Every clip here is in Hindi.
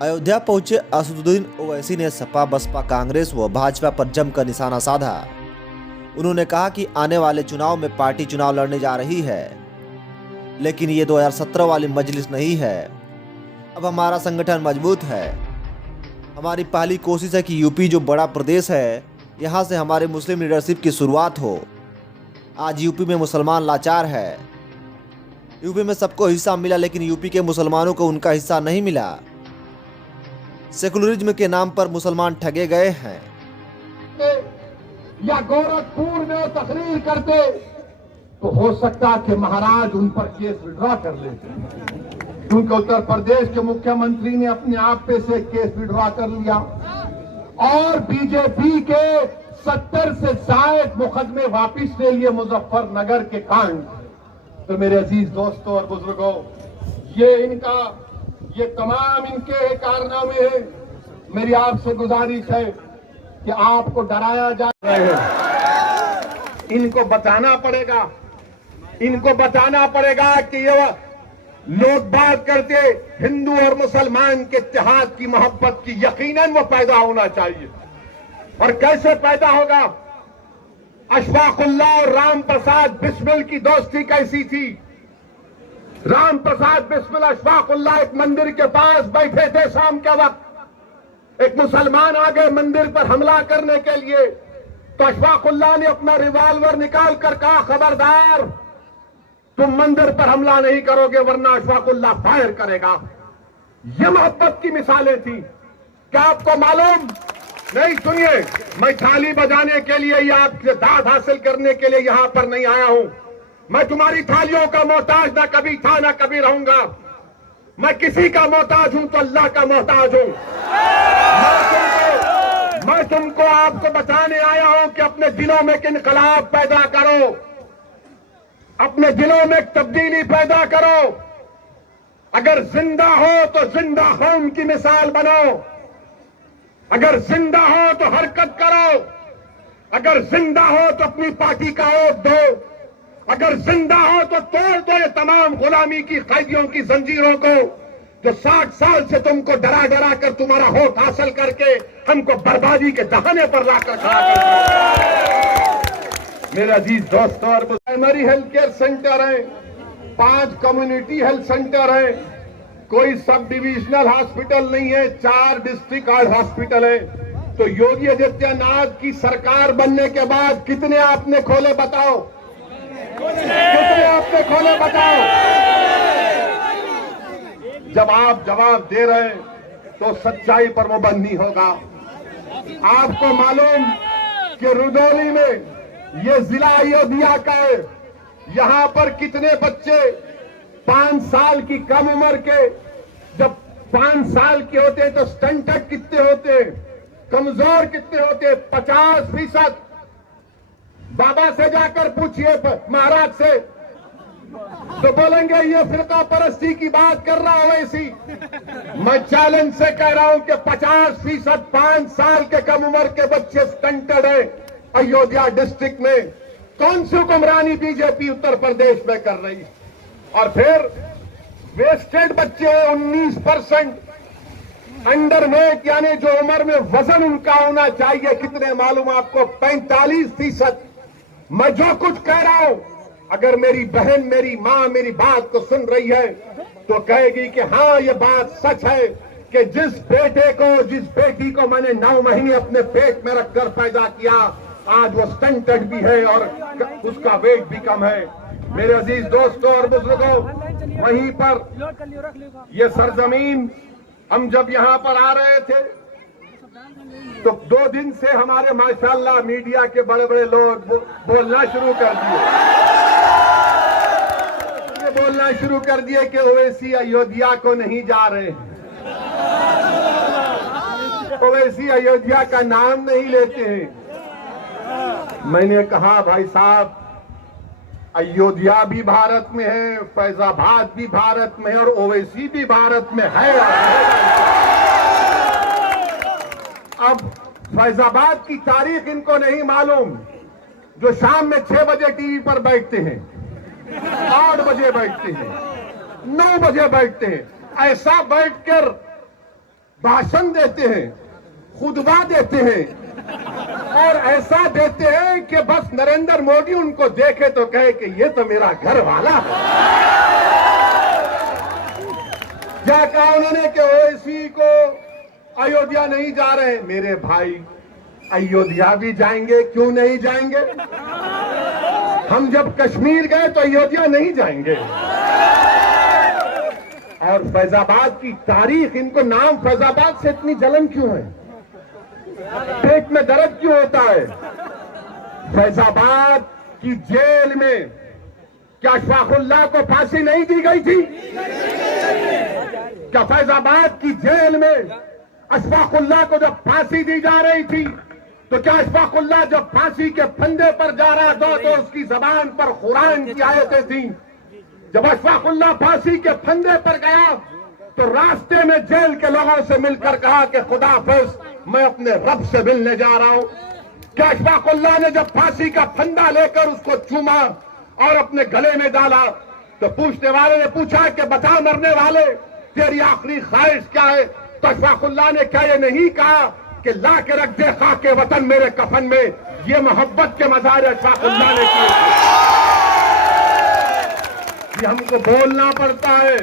अयोध्या पहुंचे असदुद्दीन ओवैसी ने सपा, बसपा, कांग्रेस व भाजपा पर जमकर निशाना साधा। उन्होंने कहा कि आने वाले चुनाव में पार्टी चुनाव लड़ने जा रही है, लेकिन ये 2017 वाली मजलिस नहीं है। अब हमारा संगठन मजबूत है। हमारी पहली कोशिश है कि यूपी जो बड़ा प्रदेश है, यहाँ से हमारे मुस्लिम लीडरशिप की शुरुआत हो। आज यूपी में मुसलमान लाचार है। यूपी में सबको हिस्सा मिला, लेकिन यूपी के मुसलमानों को उनका हिस्सा नहीं मिला। सेकुलरिज्म के नाम पर मुसलमान ठगे गए हैं। या गोरखपुर में वो तकरीर करते तो हो सकता कि महाराज उन पर केस विड्रॉ कर लेते, क्योंकि उत्तर प्रदेश के मुख्यमंत्री ने अपने आप पे से केस विड्रॉ कर लिया और बीजेपी के 70 से ज्यादा मुकदमे वापिस ले लिए मुजफ्फरनगर के कांड। तो मेरे अजीज दोस्तों और बुजुर्गों, ये तमाम इनके कारनामे हैं। मेरी आपसे गुजारिश है कि आपको डराया जा रहा है, इनको बताना पड़ेगा कि ये लोग बात करते हिंदू और मुसलमान के इत्तेहाद की, मोहब्बत की, यकीनन वो पैदा होना चाहिए। और कैसे पैदा होगा? अशफाकुल्लाह और राम प्रसाद बिस्मिल की दोस्ती कैसी थी? राम प्रसाद बिस्मिल अशफाकुल्लाह एक मंदिर के पास बैठे थे शाम के वक्त। एक मुसलमान आ गए मंदिर पर हमला करने के लिए, तो अशफाकुल्लाह ने अपना रिवॉल्वर निकाल कर कहा, खबरदार, तुम मंदिर पर हमला नहीं करोगे वरना अशफाकुल्लाह फायर करेगा। ये मोहब्बत की मिसालें थी। क्या आपको मालूम? नहीं, सुनिए, मैं थाली बजाने के लिए या आपसे दाद हासिल करने के लिए यहां पर नहीं आया हूं। मैं तुम्हारी थालियों का मोहताज ना कभी था ना कभी रहूंगा। मैं किसी का मोहताज हूं तो अल्लाह का मोहताज हूं। मैं तुमको आपको बताने आया हूं कि अपने दिलों में इनकलाब पैदा करो, अपने दिलों में तब्दीली पैदा करो। अगर जिंदा हो तो जिंदा कौम की मिसाल बनो। अगर जिंदा हो तो हरकत करो। अगर जिंदा हो तो अपनी पार्टी का वोट दो। अगर जिंदा हो तो तोड़ दो ये तमाम गुलामी की कैदियों की जंजीरों को, जो 60 साल से तुमको डरा कर तुम्हारा वोट हासिल करके हमको बर्बादी के दहाने पर लाकर खड़ा कर। मेरे अजीज दोस्तों और प्राइमरी हेल्थ केयर सेंटर है, 5 कम्युनिटी हेल्थ सेंटर है, कोई सब डिविजनल हॉस्पिटल नहीं है, 4 डिस्ट्रिक्ट हॉस्पिटल है। तो योगी आदित्यनाथ की सरकार बनने के बाद कितने आपने खोले बताओ? कितने आपने खोले बताओ? जब आप जवाब दे रहे हैं तो सच्चाई पर मुबन्नी होगा। आपको मालूम कि रुदौली में ये जिला अयोध्या का है, यहां पर कितने बच्चे 5 साल की कम उम्र के, जब 5 साल के होते हैं तो स्टंटेड कितने होते हैं, कमजोर कितने होते हैं? 50%। बाबा से जाकर पूछिए, महाराज से, तो बोलेंगे ये फिरका परस्ती की बात कर रहा हो। ऐसी मैं चैलेंज से कह रहा हूं कि 50% 5 साल के कम उम्र के बच्चे स्टंटेड हैं अयोध्या डिस्ट्रिक्ट में। कौन सी हुक्मरानी बीजेपी उत्तर प्रदेश में कर रही है? और फिर वेस्टेड बच्चे 19%, अंडरवेट यानी जो उम्र में वजन उनका होना चाहिए कितने मालूम आपको? 45%। मैं जो कुछ कह रहा हूं, अगर मेरी बहन, मेरी मां मेरी बात को सुन रही है तो कहेगी कि हाँ, ये बात सच है कि जिस बेटी को मैंने 9 महीने अपने पेट में रखकर पैदा किया, आज वो स्टंटेड भी है और उसका वेट भी कम है। मेरे अजीज दोस्तों और बुजुर्गों, वहीं पर ये सरजमीन, हम जब यहां पर आ रहे थे तो 2 दिन से हमारे माशाल्लाह मीडिया के बड़े बड़े लोग बोलना शुरू कर दिए कि ओवैसी अयोध्या को नहीं जा रहे हैं, ओवैसी अयोध्या का नाम नहीं लेते हैं। मैंने कहा, भाई साहब, अयोध्या भी भारत में है, फैजाबाद भी भारत में है और ओवैसी भी भारत में है। अब फैजाबाद की तारीख इनको नहीं मालूम, जो शाम में 6 बजे टीवी पर बैठते हैं, 8 बजे बैठते हैं, 9 बजे बैठते हैं। ऐसा बैठकर भाषण देते हैं, खुतबा देते हैं और ऐसा देते हैं कि बस नरेंद्र मोदी उनको देखे तो कहे कि ये तो मेरा घर वाला है। क्या कहा उन्होंने कि ओवैसी को अयोध्या नहीं जा रहे। मेरे भाई, अयोध्या भी जाएंगे, क्यों नहीं जाएंगे? हम जब कश्मीर गए तो अयोध्या नहीं जाएंगे। और फैजाबाद की तारीख, इनको नाम फैजाबाद से इतनी जलन क्यों है? पेट में दर्द क्यों होता है? फैजाबाद की जेल में क्या अशफाकुल्लाह को फांसी नहीं दी गई थी? क्या फैजाबाद की जेल में अशफाकुल्लाह को जब फांसी दी जा रही थी तो क्या अशफाकुल्लाह जब फांसी के फंदे पर जा रहा था तो उसकी जबान पर कुरान की आयतें थी? जब अशफाकुल्लाह फांसी के फंदे पर गया तो रास्ते में जेल के लोगों से मिलकर कहा कि खुदा हाफिज, मैं अपने रब से मिलने जा रहा हूं। क्या अशफाकुल्लाह ने जब फांसी का फंदा लेकर उसको चूमा और अपने गले में डाला तो पूछने वाले ने पूछा कि बता मरने वाले, तेरी आखिरी ख्वाहिश क्या है? तो अशफाकुल्लाह ने क्या ये नहीं कहा कि ला के रख दे खाके वतन मेरे कफन में? ये मोहब्बत के मज़ार अशफाकुल्लाह ने किए। ये हमको बोलना पड़ता है।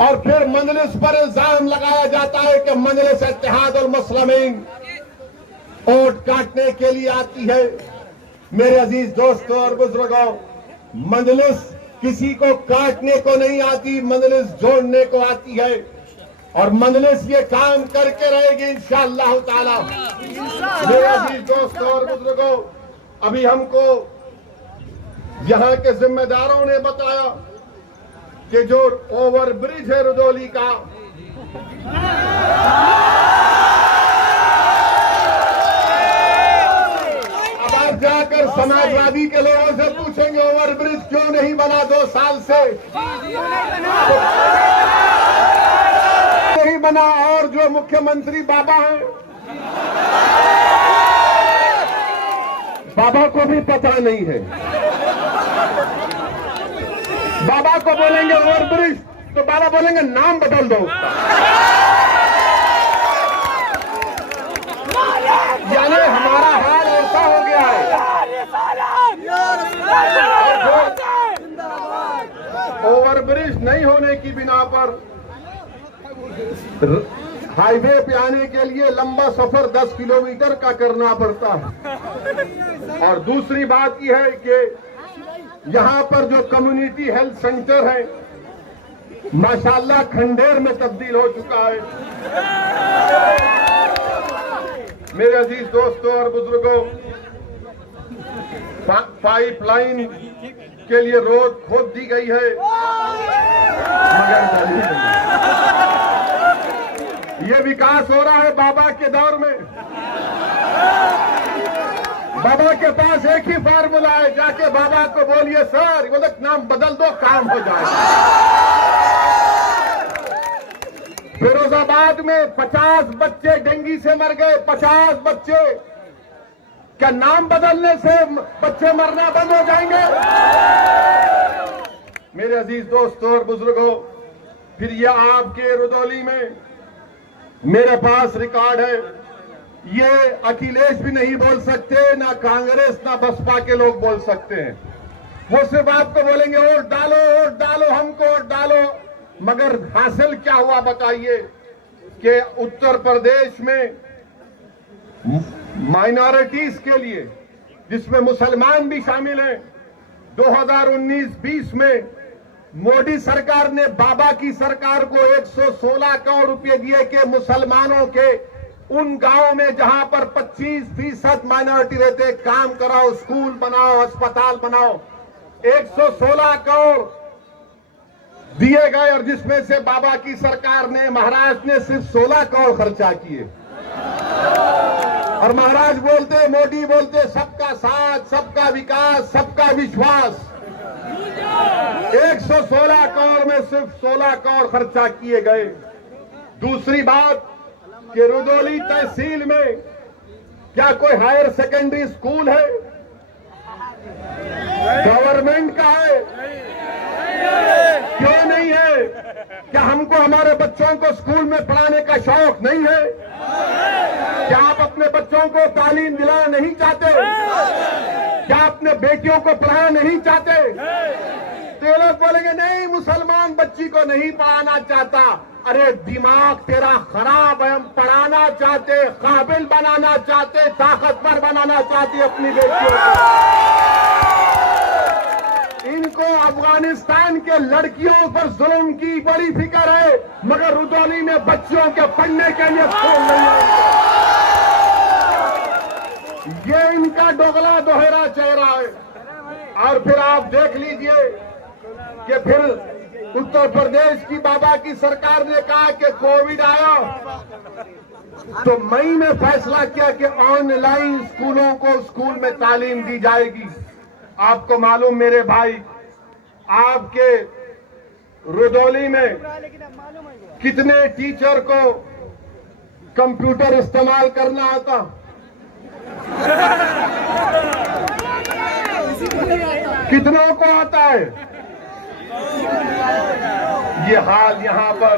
और फिर मजलिस पर इल्जाम लगाया जाता है कि मजलिस इत्तेहाद और मुस्लिमीन वोट काटने के लिए आती है। मेरे अजीज दोस्तों और बुजुर्गों, मजलिस किसी को काटने को नहीं आती, मजलिस जोड़ने को आती है। और मजलिस ये काम करके रहेगी इंशाअल्लाह ताला। मेरे अजीज दोस्तों और बुजुर्गों, अभी हमको यहाँ के जिम्मेदारों ने बताया कि जो ओवरब्रिज है रुदौली का, अब आप जाकर समाजवादी के लोगों से पूछेंगे ओवरब्रिज क्यों नहीं बना 2 साल से? नहीं बना। और जो मुख्यमंत्री बाबा हैं, बाबा को भी पता नहीं है। बाबा को बोलेंगे ओवरब्रिज तो बाबा बोलेंगे नाम बदल दो। यानी हमारा हाल ऐसा हो गया है। ओवरब्रिज नहीं होने की बिना पर हाईवे पे आने के लिए लंबा सफर 10 किलोमीटर का करना पड़ता है। और दूसरी बात यह है कि यहाँ पर जो कम्युनिटी हेल्थ सेंटर है माशाल्लाह खंडेर में तब्दील हो चुका है। मेरे अजीज दोस्तों और बुजुर्गों, पाइपलाइन के लिए रोड खोद दी गई है मगर ये विकास हो रहा है बाबा के दौर में। बाबा के पास एक ही फार्मूला है, जाके बाबा को बोलिए सर वो नाम बदल दो, काम हो जाएगा। फिरोजाबाद में 50 बच्चे डेंगू से मर गए। 50 बच्चे। क्या नाम बदलने से बच्चे मरना बंद हो जाएंगे? मेरे अजीज दोस्तों और बुजुर्गों, फिर ये आपके रुदौली में मेरे पास रिकॉर्ड है, ये अखिलेश भी नहीं बोल सकते, ना कांग्रेस ना बसपा के लोग बोल सकते हैं। वो सिर्फ आपको बोलेंगे वोट डालो, वोट डालो, हमको वोट डालो, मगर हासिल क्या हुआ बताइए? कि उत्तर प्रदेश में माइनॉरिटीज के लिए, जिसमें मुसलमान भी शामिल हैं, 2019-20 में मोदी सरकार ने बाबा की सरकार को 116 करोड़ रुपए दिए कि मुसलमानों के उन गांवों में जहां पर 25% माइनॉरिटी रहते, काम कराओ, स्कूल बनाओ, अस्पताल बनाओ। 116 करोड़ दिए गए और जिसमें से बाबा की सरकार ने, महाराज ने सिर्फ 16 करोड़ खर्चा किए। और महाराज बोलते, मोदी बोलते सबका साथ, सबका विकास, सबका विश्वास। 116 करोड़ में सिर्फ 16 करोड़ खर्चा किए गए। दूसरी बात कि रुदौली तहसील में क्या कोई हायर सेकेंडरी स्कूल है? गवर्नमेंट का है। क्यों नहीं है? क्या हमको हमारे बच्चों को स्कूल में पढ़ाने का शौक नहीं है? क्या आप अपने बच्चों को तालीम दिलाना नहीं चाहते? क्या अपने बेटियों को पढ़ाना नहीं चाहते? तो ये लोग बोलेंगे नहीं, मुसलमान बच्ची को नहीं पढ़ाना चाहता। अरे दिमाग तेरा खराब है, हम पढ़ाना चाहते, काबिल बनाना चाहते, ताकतवर बनाना चाहते अपनी बेटियों को। इनको अफगानिस्तान के लड़कियों पर जुल्म की बड़ी फिक्र है, मगर रुदौली में बच्चियों के पढ़ने के लिए स्कूल नहीं है। ये इनका दोगला दोहरा चेहरा है। और फिर आप देख लीजिए कि फिर उत्तर प्रदेश की बाबा की सरकार ने कहा कि कोविड आया तो मई में फैसला किया कि ऑनलाइन स्कूलों को स्कूल में तालीम दी जाएगी। आपको मालूम मेरे भाई, आपके रुदौली में कितने टीचर को कंप्यूटर इस्तेमाल करना आता? कितनों को आता है? ये हाल यहां पर